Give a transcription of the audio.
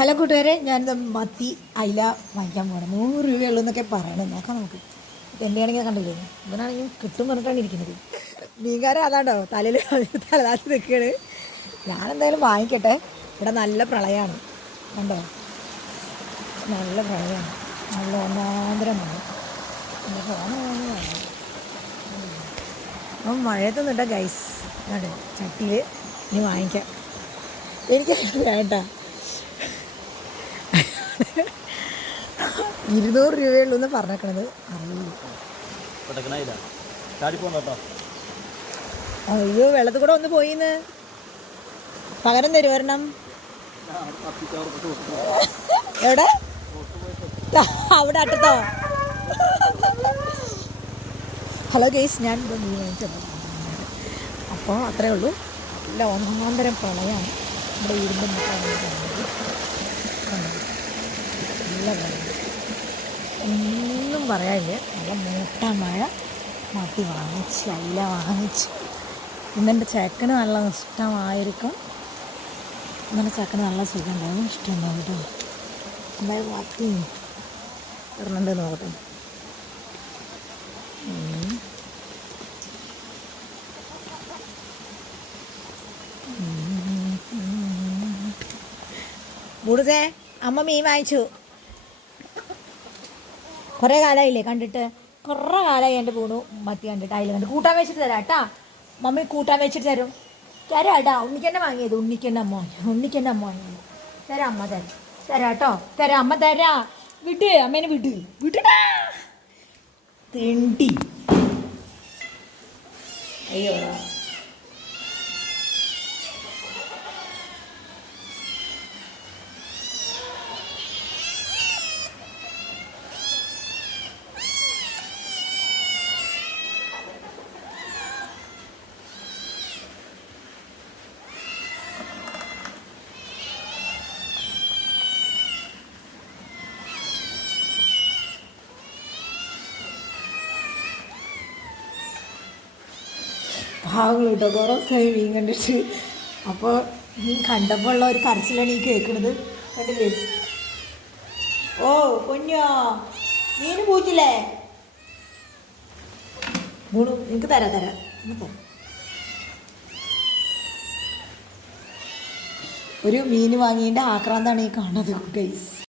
Hello കൂട്ടുകാരെ ഞാനിത് മത്തി അയില വാങ്ങിക്കാൻ പോകണം നൂറ് രൂപയുള്ളൂ എന്നൊക്കെ പറയണം. നോക്കാം നമുക്ക്. എന്റെ ആണെങ്കിൽ കണ്ടില്ലേ? ഇവനാണെങ്കിൽ കിട്ടും പറഞ്ഞിട്ടാണ് ഇരിക്കുന്നത്. മീൻകാരൻ അതാണ്ടോ? തലയിൽ തലതാത്തി നിൽക്കുകയാണ് ഞാനെന്തായാലും വാങ്ങിക്കട്ടെ. ഇവിടെ നല്ല പ്രളയമാണ് കണ്ടോ? നല്ല പ്രളയമാണ് നല്ല ഒന്നാന്തരമാണ്. എന്റെ ഫോണ് അപ്പം മഴയത്തൊന്നും ഇട്ട ഗൈസ് അതെ ചട്ടിയിൽ ഇനി വാങ്ങിക്കാം. എനിക്ക് വേണ്ട. ഇരുന്നൂറ് രൂപയുള്ളൂ എന്ന് പറഞ്ഞേക്കണത്. അറിയില്ല. അയ്യോ വെള്ളത്തിൽ കൂടെ ഒന്ന് പോയിന്ന്. പകരം തരും ഒരെണ്ണം? എവിടെ? അവിടെ അട്ടത്തോ ഹലോ ഗെയ്സ് ഞാൻ അപ്പോൾ അത്രേ ഉള്ളൂ. നല്ല ഒന്നാന്തരം പ്രളയമാണ്. നമ്മുടെ ഇരുമ്പ്? നല്ല വെള്ളം ഒന്നും പറയാനില്ല നല്ല മൂട്ട മഴ മാറ്റി വാങ്ങിച്ച് അയില വാങ്ങിച്ച് ഇന്നെന്റെ ചേക്കന് നല്ല ഇഷ്ടമായിരിക്കും ഇന്നലെ ചേക്കന് നല്ല സുഖം ഉണ്ടാവും ഇഷ്ടമുണ്ടാവും കേട്ടോ എന്തായാലും മാറ്റി ഇറങ്ങണ്ട് നോക്കട്ടെ ബുടുസേ അമ്മ മീൻ വാങ്ങിച്ചു കുറേ കാലമായില്ലേ കണ്ടിട്ട്? കുറേ കാലമായി എന്റെ പൂണു മത്തി കണ്ടിട്ട്. അതിൽ കണ്ട് കൂട്ടാൻ വെച്ചിട്ട് തരാം കേട്ടാ മമ്മി കൂട്ടാൻ വെച്ചിട്ട് തരും. തരാം കേട്ടാ ഉണ്ണിക്കെന്നെ വാങ്ങിയത്. ഉണ്ണിക്കെന്നെ അമ്മ വാങ്ങി ഉണ്ണിക്കെന്നെ അമ്മ വാങ്ങിയത്. തരാം അമ്മ തരാം. തരാം കേട്ടോ തരാം അമ്മ തരാ. വിട്. അമ്മേനെ വിട്. വിടടാ തിണ്ടി. അയ്യോ. പാവങ്ങൾ കേട്ടോ കുറേ ദിവസമായി മീൻ കണ്ടിട്ട്. അപ്പോൾ മീൻ കണ്ടപ്പോൾ ഉള്ള ഒരു കരച്ചിലാണ് ഈ കേൾക്കുന്നത് കണ്ടില്ലേ? ഓ പൊന്നോ മീൻ പൂച്ചില്ലേ? മൂണു എനിക്ക് തരാം തരാം. തരാം. ഒരു മീൻ വാങ്ങിയതിന്റെ ആക്രാന്താണ് ഈ കാണുന്നത് ഗൈസ്